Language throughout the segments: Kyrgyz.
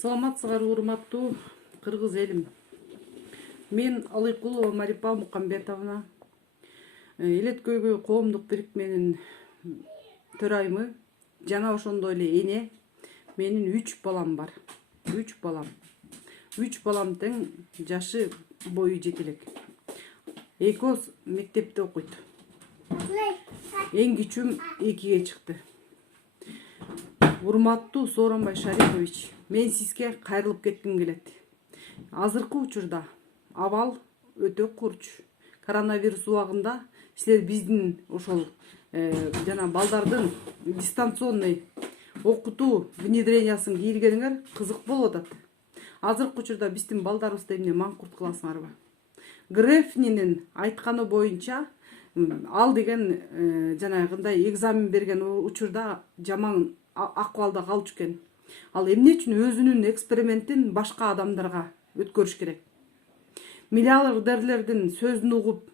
Саламатсыздар урматтуу кыргыз элим. Мен Алыкулова Марипа Мукамбетовна, Элеткөйгөй коомдук бирикменин төрайымы, жана ошондой эле эне. Менин 3 балам бар. 3 балам. 3 балам тең жашы бою жете элек. Экөөс мектепте окуйт. Эң кичүүм 2-ге чыкты. Урматтуу Сооронбай Шарипович, мен сизге кайрылып кетким келет. Азыркы учурда абал өтө курч. Коронавирус убагында силер биздин ошол жана балдардын дистанционный окутуу внедрениясын кийиргениңер кызык болуп атат. Азыркы учурда биздин балдарыбызды эмне маңкурт кыласыңарбы? Грефнинин айтканы боюнча ал деген жанагындай экзамен берген учурда жаман акыбалда калчу экен. Ал эмне үчүн өзүнүн экспериментин башка адамдарга өткөрүш керек? Миллиардерлердин сөзүн угуп,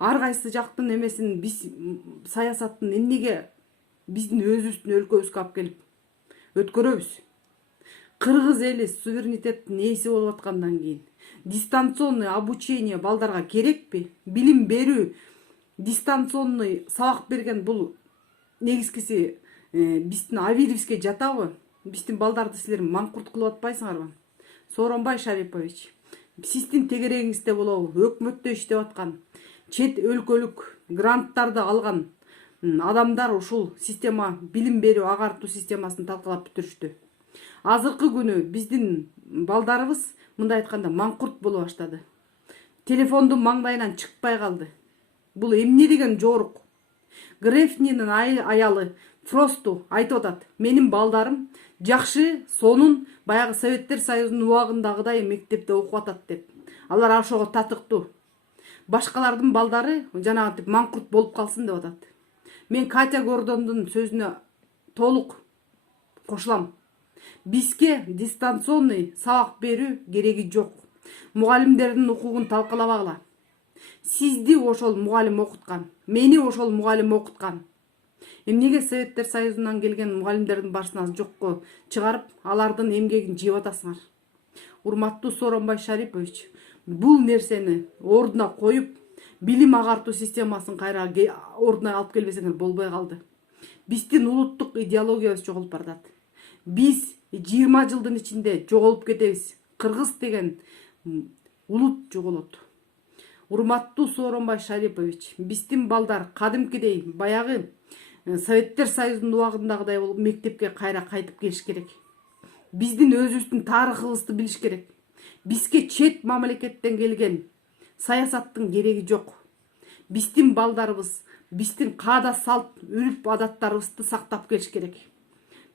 ар кайсы жактын эмесин биз саясаттын эмнеге биздин өзүбүздүн өлкөбүзгө алып келип өткөрөбүз? Кыргыз эли суверенитеттин ээси болуп аткандан кийин дистанционный обучение балдарга керекпи? Билим берүү, дистанционный сабак берген бул негизгиси биздин авирибизге жатабы? Биздин балдарды силер маңкурт кылып атпайсыңарбы? Сооронбай Шарипович, сиздин тегерегиңизде болобу өкмөттө иштеп аткан, чет өлкөлүк гранттарды алган адамдар ушул система, билим берүү агартуу системасын талкалап бүтүрүштү. Азыркы күнү биздин балдарыбыз мындай айтканда маңкурт боло баштады. Телефондун маңдайынан чыкпай калды. Бул эмне деген жорук? Грефнинин аялы Фросту айтып атат: менин балдарым жакшы сонун баягы Советтер Союзунун убагындагыдай мектепте окуп атат деп. Алар ошого татыктуу. Башкалардын балдары жанагынтип маңкурт болуп калсын деп атат. Мен Катя Гордондун сөзүнө толук кошулам. Бизге дистанционный сабак берүү кереги жок. Мугалимдердин укугун талкалабагыла. Сизди ошол мугалим окуткан, мени ошол мугалим окуткан. Эмнеге Советтер Союзунан келген мугалимдердин баарысын жокко чыгарып, алардын эмгегин жеп атасыңар? Урматтуу Сооронбай Шарипович, бул нерсени ордуна коюп, билим агартуу системасын кайра ордуна алып келбесеңер болбой калды. Биздин улуттук идеологиябыз жоголуп баратат. Биз 20 жылдын ичинде жоголуп кетебиз. Кыргыз деген улут жоголот. Урматтуу Сооронбай Шарипович, биздин балдар кадимкидей баягы Советтер Союзунун убагындагыдай болуп мектепке кайра кайтып келиш керек. Биздин өзүбүздүн тарыхыбызды билиш керек. Бизге чет мамлекеттен келген саясаттын кереги жок. Биздин балдарыбыз биздин каада салт, үрп адаттарыбызды сактап келиш керек.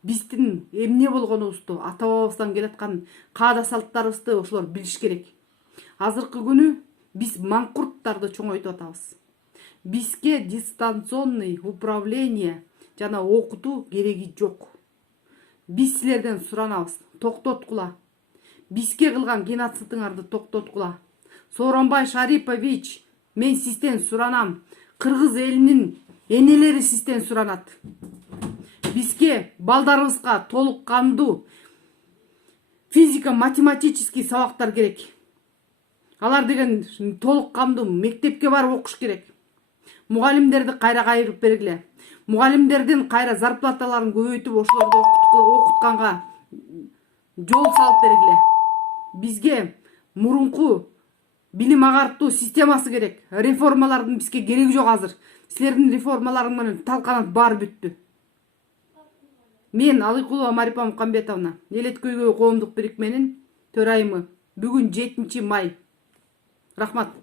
Биздин эмне болгонубузду, ата бабабыздан келаткан каада салттарыбызды ошолор билиш керек. Азыркы күнү биз маңкурттарды чоңойтуп атабыз. Бизге дистанционный управление жана окутуу кереги жок. Биз силерден суранабыз, токтоткула. Бизге кылган геноцидиңарды токтоткула. Сооронбай Шарипович, мен сизден суранам. Кыргыз элинин энелери сизден суранат. Бизге балдарыбызга толук кандуу физико-математический сабактар керек. Алар деген толук кандуу мектепке барып окуш керек. Мугалимдерди кайра кайрып бергиле. Мугалимдердин кайра зарплаталарын көбөйтүп ошолорду окутканга жол салып бергиле. Бизге мурунку билим агартуу системасы керек. Реформалардын бизге кереги жок азыр. Силердин реформаларың менен талканат баары бүттү. Мен Алыкулова Марипа Мукамбетовна, Элеткөйгөй коомдук бирикменин төрайымы. Бүгүн 7 май. Рахмат.